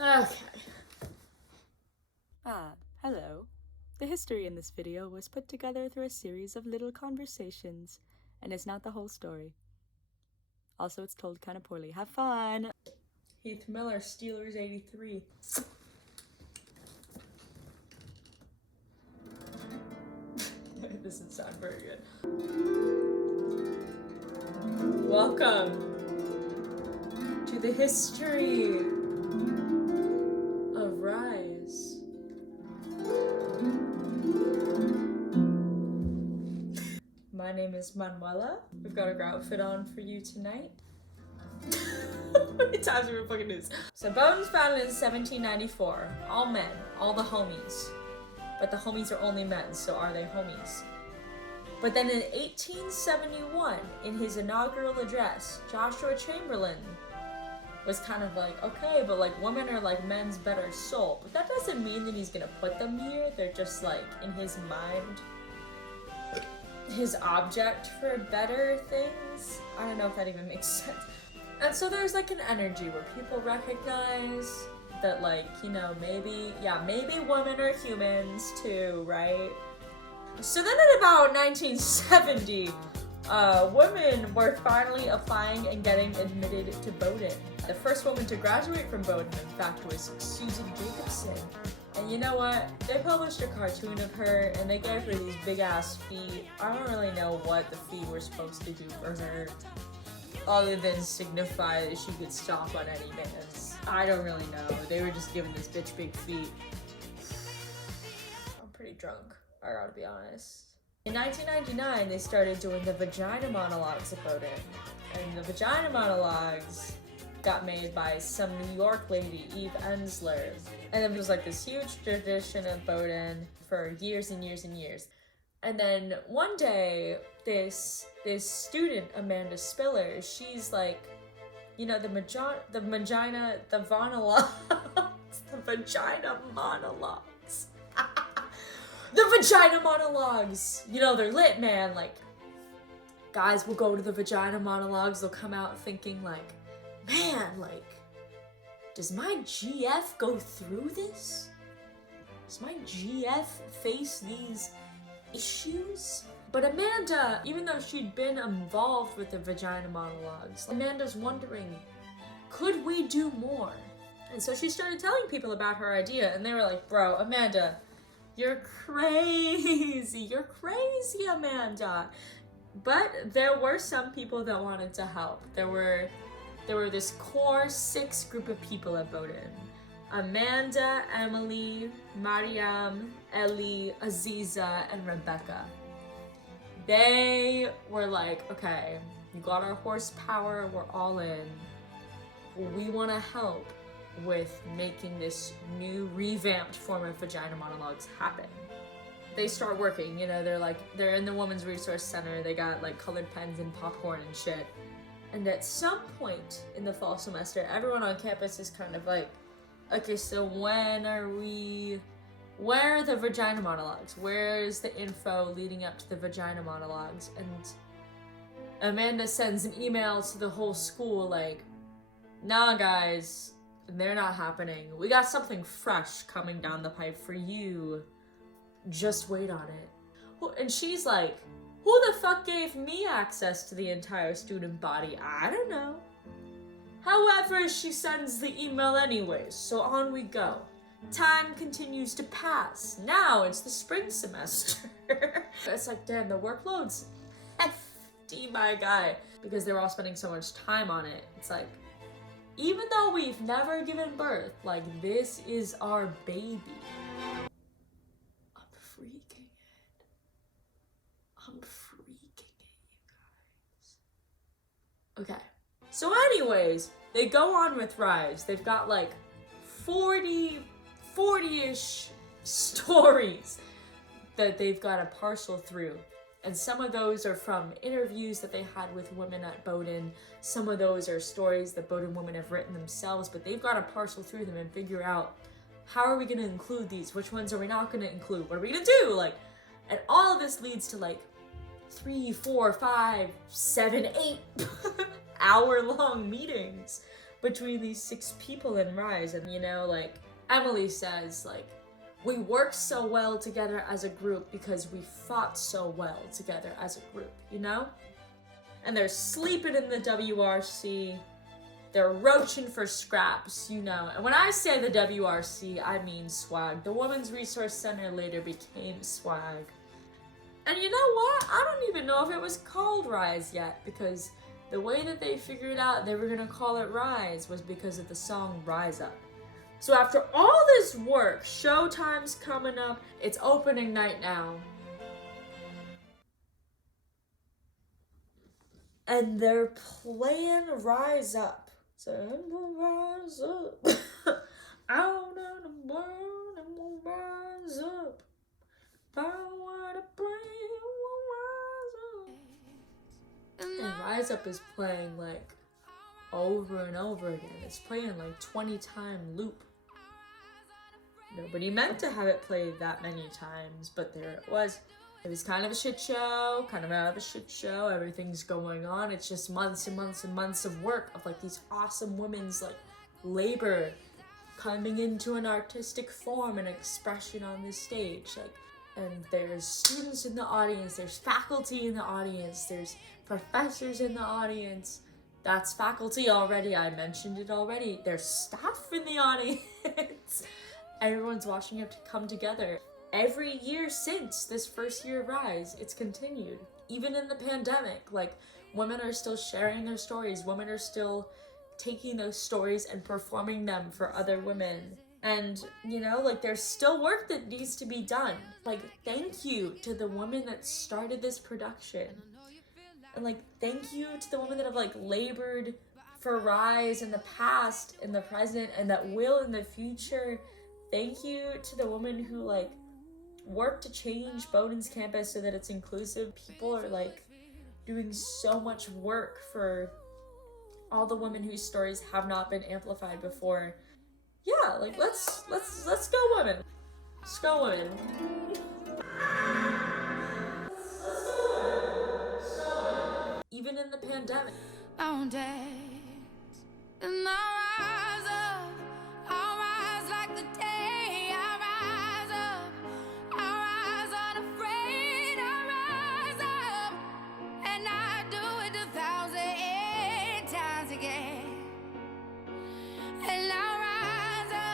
Okay. Hello. The history in this video was put together through a series of little conversations, and it's not the whole story. Also, it's told kind of poorly. Have fun! Heath Miller, Steelers 83. This doesn't sound very good. Welcome to the history of Rise. My name is Manuela. We've got our outfit on for you tonight. How many times have we fucking do this? So Bowdoin's founded in 1794. All men, all the homies. But the homies are only men, so are they homies? But then in 1871, in his inaugural address, Joshua Chamberlain was kind of like, okay, but like women are like men's better soul. But that doesn't mean that he's gonna put them here. They're just like, in his mind, his object for better things. I don't know if that even makes sense. And so there's like an energy where people recognize that, like, you know, maybe women are humans too, right? So then in about 1970, women were finally applying and getting admitted to Bowdoin. The first woman to graduate from Bowdoin, in fact, was Susan Jacobson. And you know what? They published a cartoon of her and they gave her these big ass feet. I don't really know what the feet were supposed to do for her, other than signify that she could stomp on any man's. I don't really know. They were just giving this bitch big feet. I'm pretty drunk, I gotta be honest. In 1999, they started doing the vagina monologues at Bowdoin. And the vagina monologues got made by some New York lady, Eve Ensler. And it was like this huge tradition at Bowdoin for years and years and years. And then one day, this student, Amanda Spiller, she's like, you know, the vagina monologues. The vagina monologues. You know, they're lit, man. Like, guys will go to the vagina monologues. They'll come out thinking like, man, like, does my GF go through this? Does my GF face these issues? But Amanda, even though she'd been involved with the vagina monologues, Amanda's wondering, could we do more? And so she started telling people about her idea, and they were like, bro, Amanda, you're crazy, Amanda. But there were some people that wanted to help. There were this core 6 group of people at Bowdoin. Amanda, Emily, Mariam, Ellie, Aziza, and Rebecca. They were like, okay, we got our horsepower, we're all in. We want to help with making this new revamped form of vagina monologues happen. They start working, you know, they're in the Women's Resource Center, they got like colored pens and popcorn and shit. And at some point in the fall semester, everyone on campus is kind of like, okay, so where are the vagina monologues? Where's the info leading up to the vagina monologues? And Amanda sends an email to the whole school like, nah guys, they're not happening. We got something fresh coming down the pipe for you. Just wait on it. And she's like, who the fuck gave me access to the entire student body? I don't know. However, she sends the email anyways, so on we go. Time continues to pass. Now it's the spring semester. It's like, damn, the workload's hefty, my guy. Because they're all spending so much time on it. It's like, even though we've never given birth, like, this is our baby. I'm freaking it. I'm freaking it, you guys. Okay. So anyways, they go on with Rise. They've got like 40-ish stories that they've got to parcel through. And some of those are from interviews that they had with women at Bowdoin. Some of those are stories that Bowdoin women have written themselves, but they've got to parcel through them and figure out, how are we going to include these? Which ones are we not going to include? What are we going to do? Like, and all of this leads to like 3, 4, 5, 7, 8 hour-long meetings between these 6 people in Rise. And you know, like Emily says, like, we worked so well together as a group because we fought so well together as a group, you know? And they're sleeping in the WRC. They're roaching for scraps, you know. And when I say the WRC, I mean swag. The Women's Resource Center later became swag. And you know what? I don't even know if it was called Rise yet, because the way that they figured out they were gonna call it Rise was because of the song Rise Up. So after all this work, showtime's coming up, it's opening night now. And they're playing Rise Up. So rise up. Out of the world and we'll rise up. Power to bring, we'll rise up. And Rise Up is playing like over and over again. It's playing like 20-time loop. Nobody meant to have it played that many times, but there it was. It was kind of a shit show, kind of out of a shit show. Everything's going on. It's just months and months and months of work of like these awesome women's like labor coming into an artistic form and expression on this stage. Like, and there's students in the audience, there's faculty in the audience, there's professors in the audience. That's faculty already, I mentioned it already. There's staff in the audience. Everyone's watching it come together. Every year since this first year of Rise, it's continued. Even in the pandemic, like, women are still sharing their stories. Women are still taking those stories and performing them for other women. And, you know, like, there's still work that needs to be done. Like, thank you to the women that started this production. And, like, thank you to the women that have, like, labored for Rise in the past, in the present, and that will in the future. Thank you to the women who, like, work to change Bowdoin's campus so that it's inclusive. People are like doing so much work for all the women whose stories have not been amplified before. Yeah, like let's go women. Let's go women. Even in the pandemic. Bound days in the